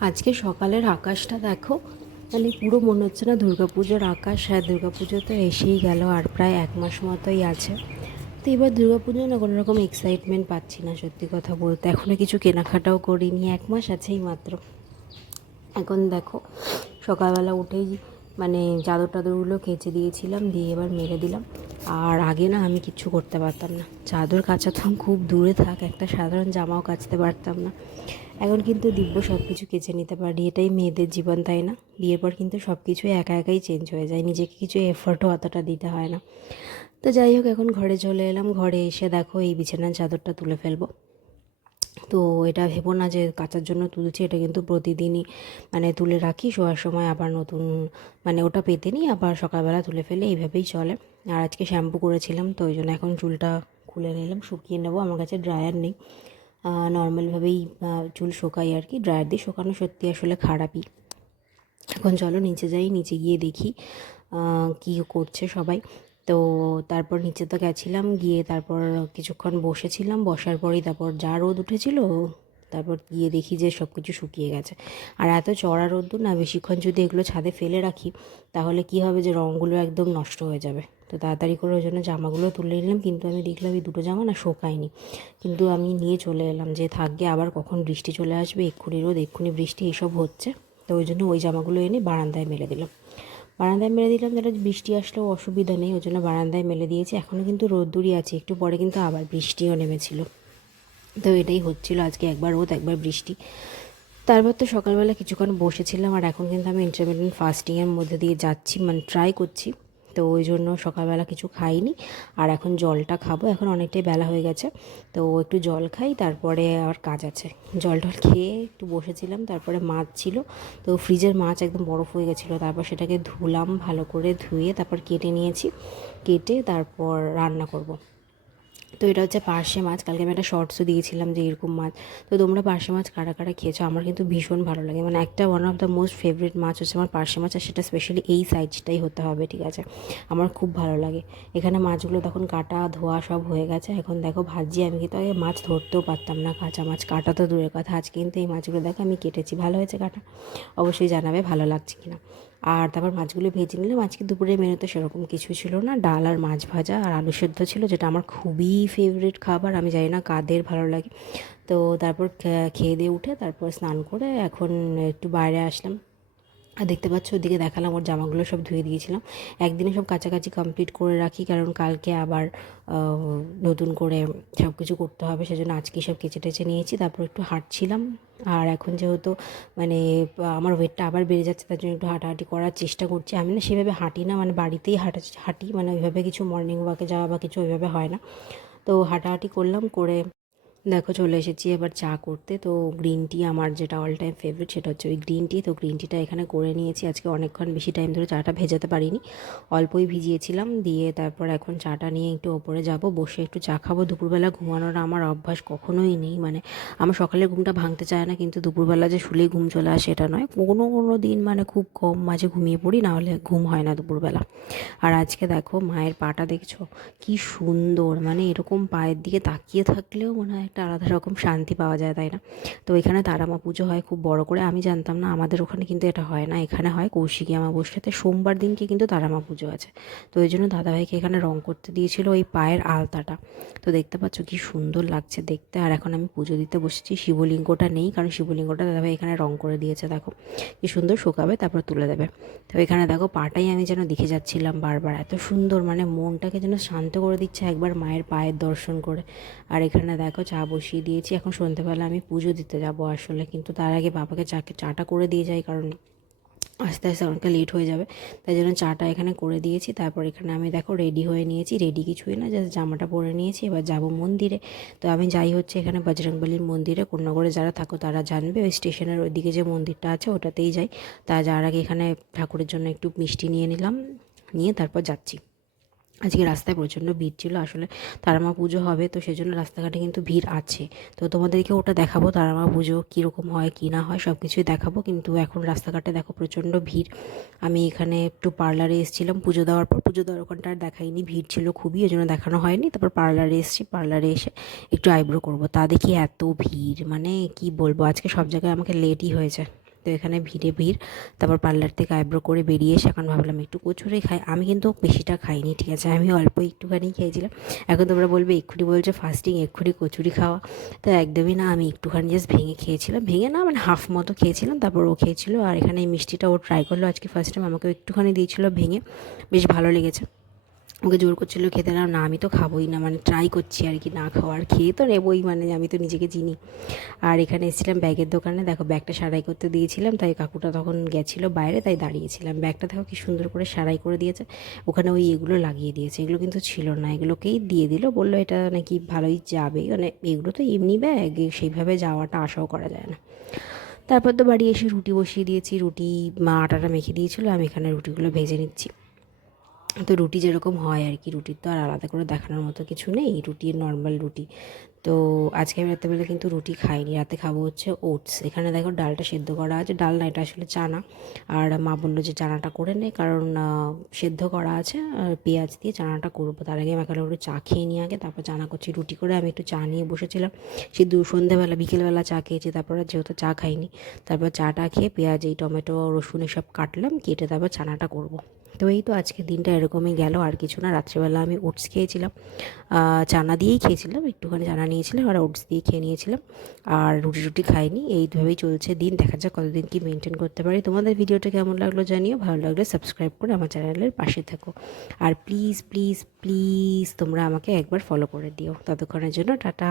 আজকে সকালের আকাশটা দেখো মানে পুরো মনে হচ্ছে না দুর্গাপুজোর আকাশ। হ্যাঁ দুর্গাপুজো তো এসেই গেল আর প্রায় এক মাস মতোই আছে। তো এবার দুর্গাপুজো না কোনো রকম এক্সাইটমেন্ট পাচ্ছি না, সত্যি কথা বলতে। এখনও কিছু কেনাকাটাও করিনি, এক মাস আছেই মাত্র। এখন দেখো, সকালবেলা উঠেই মানে চাদর টাদরগুলো কেচে দিয়েছিলাম, দিয়ে এবার মেরে দিলাম। আর আগে না আমি কিচ্ছু করতে পারতাম না। চাদর কাচাতাম খুব দূরে থাক, একটা সাধারণ জামাও কাচতে পারতাম না। এখন কিন্তু দিব্য সব কিছু কেচে নিতে পারি, এটাই মেয়েদের জীবন, তাই না? বিয়ের পর কিন্তু সব কিছুই একা একাই চেঞ্জ হয়ে যায়, নিজেকে কিছু এফোর্টও অতটা দিতে হয় না। তো যাই হোক, এখন ঘরে চলে এলাম, ঘরে এসে দেখো এই বিছানার চাদরটা তুলে ফেলব। তো এটা ভেবো না যে কাচার জন্য তুলছি, এটা কিন্তু প্রতিদিনই মানে তুলে রাখি। শোয়ার সময় আবার নতুন মানে ওটা পেতে নিই, আবার সকালবেলা তুলে ফেলে, এইভাবেই চলে। আর আজকে শ্যাম্পু করেছিলাম, তো ওই জন্য এখন চুলটা খুলে নিলাম, শুকিয়ে নেব, আমার কাছে ড্রায়ার নেই। নর্মালভাবেই চুল শোকাই আর কি। ড্রায়ার দিয়ে শোকানো সত্যি আসলে খারাপই। এখন চলো নিচে যাই, নিচে গিয়ে দেখি কী করছে সবাই। তো তারপর নিচে তো গেছিলাম, গিয়ে তারপর কিছুক্ষণ বসেছিলাম, বসার পরেই তারপর যা রোদ উঠেছিল, তারপর গিয়ে দেখি যে সব কিছু শুকিয়ে গেছে। আর এত চড়া রোদ্দুর না, বেশিক্ষণ যদি এগুলো ছাদে ফেলে রাখি, তাহলে কি হবে যে রঙগুলো একদম নষ্ট হয়ে যাবে। তো তাড়াতাড়ি করে ওই জন্য জামাগুলো তুলে নিলাম, কিন্তু আমি দেখলাম এই দুটো জামা না শোকায়নি। কিন্তু আমি নিয়ে চলে এলাম, যে থাকবে আবার কখন বৃষ্টি চলে আসবে, এক্ষুনি রোদ, এক্ষুনি বৃষ্টি এইসব হচ্ছে। তো ওই জন্য ওই জামাগুলো এনে বারান্দায় মেলে দিলাম। বারান্দায় মেলে দিলাম তাহলে বৃষ্টি আসলেও অসুবিধা নেই, ওই জন্য বারান্দায় মেলে দিয়েছি। এখনও কিন্তু রোদ্দুরই আছে, একটু পরে কিন্তু আবার বৃষ্টিও নেমেছিল। তো এটাই হচ্ছিল আজকে একবার রোদ, একবার বৃষ্টি। তারপর তো সকালবেলা কিছুক্ষণ বসেছিলাম, আর এখন কিন্তু আমি ইন্টারমিডিয়েন্ট ফাস্টিংয়ের মধ্যে দিয়ে যাচ্ছি মানে ট্রাই করছি। তো ওই জন্য সকালবেলা কিছু খাইনি। আর এখন জলটা খাব, এখন অনেকটাই বেলা হয়ে গেছে। তো একটু জল খাই, তারপরে আবার কাজ আছে। জল টল খেয়ে একটু বসেছিলাম, তারপরে মাছ ছিল। তো ফ্রিজের মাছ একদম বরফ হয়ে গেছিল, তারপর সেটাকে ধুলাম ভালো করে ধুয়ে তারপর কেটে নিয়েছি। কেটে তারপর রান্না করব। তো এটা হচ্ছে পার্শে মাছ। কালকে আমি একটা শর্টসও দিয়েছিলাম যে এরকম মাছ। তো তোমরা পার্শে মাছ কারা কারা খেয়েছো? আমার কিন্তু ভীষণ ভালো লাগে। মানে একটা one of the most favourite মাছ হচ্ছে আমার পার্শে মাছ, আর সেটা স্পেশালি এই সাইজটাই হতে হবে, ঠিক আছে? আমার খুব ভালো লাগে। এখানে মাছগুলো তখন কাটা, ধোয়া সব হয়ে গেছে। এখন দেখো ভাজি আমি কিন্তু আগে মাছ ধরতেও পারতাম না কাঁচা মাছ। কাটা তো দূরের কথা। আজকে কিন্তু এই মাছগুলো দেখো আমি কেটেছি। ভালো হয়েছে কাটা? অবশ্যই জানাবে ভালো লাগছে কিনা। আর তারপর মাছগুলো ভেজে নিলাম। আজকে দুপুরের মেনুতে সেরকম কিছু ছিল না। ডাল আর মাছ ভাজা আর আলু সেদ্ধ ছিল, যেটা আমার খুবই ফেভারিট খাবার। আমি জানি না কাদের ভালো লাগে। তো তারপর খেয়ে দিয়ে উঠে তারপর স্নান করে এখন একটু বাইরে আসলাম। আর দেখতে পাচ্ছ, ওদিকে দেখালাম ওর জামাগুলো সব ধুয়ে দিয়েছিলাম। একদিনে সব কাছাকাছি কমপ্লিট করে রাখি, কারণ কালকে আবার নতুন করে সব কিছু করতে হবে, সেজন্য আজকে সব কেচে টেচে নিয়েছি। তারপর একটু হাঁটছিলাম, আর এখন যেহেতু মানে আমার ওয়েটটা আবার বেড়ে যাচ্ছে, তার জন্য একটু হাঁটাহাঁটি করার চেষ্টা করছি। আমি না সেভাবে হাঁটি না মানে বাড়িতেই হাঁটা, হাঁটি মানে ওইভাবে কিছু মর্নিং ওয়াকে যাওয়া বা কিছু ওইভাবে হয় না। তো হাঁটাহাঁটি করলাম, করে দেখো চলে এসেছি এবার চা করতে। তো গ্রিন টি আমার যেটা অল টাইম ফেভারিট সেটা হচ্ছে ওই গ্রিন টি তো গ্রিন টিটা এখানে করে নিয়েছি। আজকে অনেকক্ষণ বেশি টাইম ধরে চাটা ভেজাতে পারিনি। অল্পই ভিজিয়েছিলাম। দিয়ে তারপর এখন চাটা নিয়ে একটু ওপরে যাব। বসে একটু চা খাব। দুপুরবেলা ঘুমানোর আমার অভ্যাস কখনোই নেই। মানে আমার সকালে ঘুমটা ভাঙতে চায় না। কিন্তু দুপুরবেলা যে শুলেই ঘুম চলে আসে এটা নয়। কোনো কোনো দিন মানে খুব কম মাঝে ঘুমিয়ে পড়ি। নাহলে ঘুম হয় না দুপুরবেলা। আর আজকে দেখো মায়ের পাটা দেখছ? কি সুন্দর! মানে এরকম পায়ের দিকে তাকিয়ে থাকলেও মনে হয় একটা আলাদা রকম শান্তি পাওয়া যায়, তাই না? তো এখানে তারামা পুজো হয় খুব বড় করে। আমি জানতাম না আমাদের ওখানে কিন্তু এটা হয় না। এখানে হয় কৌশিকী আমাবস্যাতে সোমবার দিনকে কিন্তু তারামা পুজো আছে। তো ওই জন্য দাদাভাইকে এখানে রং করতে দিয়েছিল ওই পায়ের আলতাটা। তো দেখতে পাচ্ছ কি সুন্দর লাগছে দেখতে। আর এখন আমি পুজো দিতে বসেছি। শিবলিঙ্গটা নেই, কারণ শিবলিঙ্গটা দাদাভাই এখানে রং করে দিয়েছে, দেখো। কি সুন্দর শুকাবে, তারপর তুলে দেবে। তো এখানে দেখো পাটাই আমি যেন দেখে যাচ্ছিলাম বারবার। এত সুন্দর মানে মনটাকে যেন শান্ত করে দিচ্ছে একবার মায়ের পায়ের দর্শন করে। আর এখানে দেখো চা বসিয়ে দিয়েছি। এখন সন্ধ্যেবেলা আমি পুজো দিতে যাব আসলে, কিন্তু তার আগে বাবাকে চাকে চাটা করে দিয়ে যাই, কারণ আস্তে আস্তে অনেকটা লেট হয়ে যাবে। তাই জন্য চাটা এখানে করে দিয়েছি। তারপর এখানে আমি দেখো রেডি হয়ে নিয়েছি। রেডি কিছুই না জাস্ট জামাটা পরে নিয়েছি। এবার যাব মন্দিরে। তো আমি যাই হচ্ছে এখানে বজরংবলির মন্দিরে। কন্যাগড়ে যারা থাকো তারা জানবে। ওই স্টেশনের ওইদিকে যে মন্দিরটা আছে ওটাতেই যাই। তা যাওয়ার আগে এখানে ঠাকুরের জন্য একটু মিষ্টি নিয়ে নিলাম। নিয়ে তারপর যাচ্ছি। আজকে রাস্তায় প্রচণ্ড ভিড় ছিল, আসলে তারামা পুজো হবে, তো সেজন্য রাস্তাঘাটে কিন্তু ভিড় আছে। তো তোমাদেরকে ওটা দেখাবো, তারামা পুজো কীরকম হয়, কী না হয় সব কিছুই দেখাবো, কিন্তু এখন রাস্তাঘাটে দেখো প্রচণ্ড ভিড়। আমি এখানে একটু পার্লারে এসেছিলাম, পুজো দেওয়ার পর, পুজো দেওয়ার ওখানটা আর দেখাইনি, ভিড় ছিল খুবই, ওই জন্য দেখানো হয়নি। তারপর পার্লারে এসেছি, পার্লারে এসে একটু আইব্রো করব, তা দেখি এত ভিড় মানে কি বলব, আজকে সব জায়গায় আমাকে লেটই হয়েছে। তো এখানে ভিড়ে ভিড়। তারপর পার্লার থেকে আইব্রো করে বেরিয়ে এসে এখন ভাবলাম একটু কচুরি খাই। আমি কিন্তু বেশিটা খাইনি, ঠিক আছে? আমি অল্প একটুখানি খেয়েছিলাম। এখন তোমরা বলবে, এক্ষুনি বলছো ফাস্টিং এক্ষুনি কচুরি খাওয়া? তো একদমই না, আমি একটুখানি জাস্ট ভেঙে খেয়েছিলাম। ভেঙে না মানে হাফ মতো খেয়েছিলাম, তারপর ও খেয়েছিল। আর এখানে এই মিষ্টিটা ও ট্রাই করল। আজকে ফার্স্ট টাইম আমাকে একটুখানি দিয়েছিল ভেঙে। বেশ ভালো লেগেছে। ওকে জোর করছিল খেতে। না না, আমি তো খাবোই না মানে ট্রাই করছি আর কি না খাওয়ার। খেয়ে তো নেবই মানে আমি তো নিজেকে চিনি। আর এখানে এসেছিলাম ব্যাগের দোকানে, দেখো ব্যাগটা সারাই করতে দিয়েছিলাম, তাই কাকুটা তখন গেছিল বাইরে, তাই দাঁড়িয়েছিলাম। ব্যাগটা দেখো কি সুন্দর করে সারাই করে দিয়েছে, ওখানে ওই এগুলো লাগিয়ে দিয়েছে। এগুলো কিন্তু ছিল না, এগুলোকেই দিয়ে দিল, বলল এটা নাকি ভালোই যাবে। মানে এগুলো তো এমনি ব্যাগ, সেইভাবে যাওয়াটা আশাও করা যায় না। তারপর তো বাড়ি এসে রুটি বসিয়ে দিয়েছি, রুটি মা আটাটা মেখে দিয়েছিলো, আমি এখানে রুটিগুলো ভেজে নিচ্ছি। তো রুটি যেরকম হয় আর কি, রুটির তো আর আলাদা করে দেখানোর মতো কিছু নেই, রুটি নর্মাল রুটি। তো আজকে আমি রাত্রেবেলা কিন্তু রুটি খাইনি, রাতে খাব হচ্ছে ওটস এখানে দেখো ডালটা সেদ্ধ করা আছে, ডাল না, এটা আসলে চানা। আর মা বলল যে চানাটা করে নে, কারণ সেদ্ধ করা আছে, আর পেঁয়াজ দিয়ে চানাটা করব। তার আগে আমি একটু চা খেয়ে নিয়ে আগে, তারপর চানা করছি রুটি করে। আমি একটু চা নিয়ে বসেছিলাম। সে দু সন্ধ্যেবেলা বিকেলবেলা চা খেয়েছি, তারপর যেহেতু চা খাইনি, তারপর চাটা খেয়ে পেঁয়াজ, এই টমেটো, রসুন, এসব কাটলাম, কেটে তারপর চানাটা করব। তো এই তো আজকে দিনটা এরকমই গেল, আর কিছু না, রাত্রিবেলা আমি ওটস খেয়েছিলাম। চানা দিয়েই খেয়েছিলাম, একটুখানি চানা নিয়েছিলাম আর ওটস দিয়ে খেয়ে নিয়েছিলাম। আর রুটি রুটি খাইনি এইভাবেই চলছে দিন। দেখা যাক কতদিন কি মেনটেন করতে পারি। তোমাদের ভিডিওটা কেমন লাগল জানিও, ভালো লাগলে সাবস্ক্রাইব করে আমার চ্যানেলের পাশে থাকো। আর প্লিজ প্লিজ প্লিজ তোমরা আমাকে একবার ফলো করে দিও। ততক্ষণের জন্য টাটা।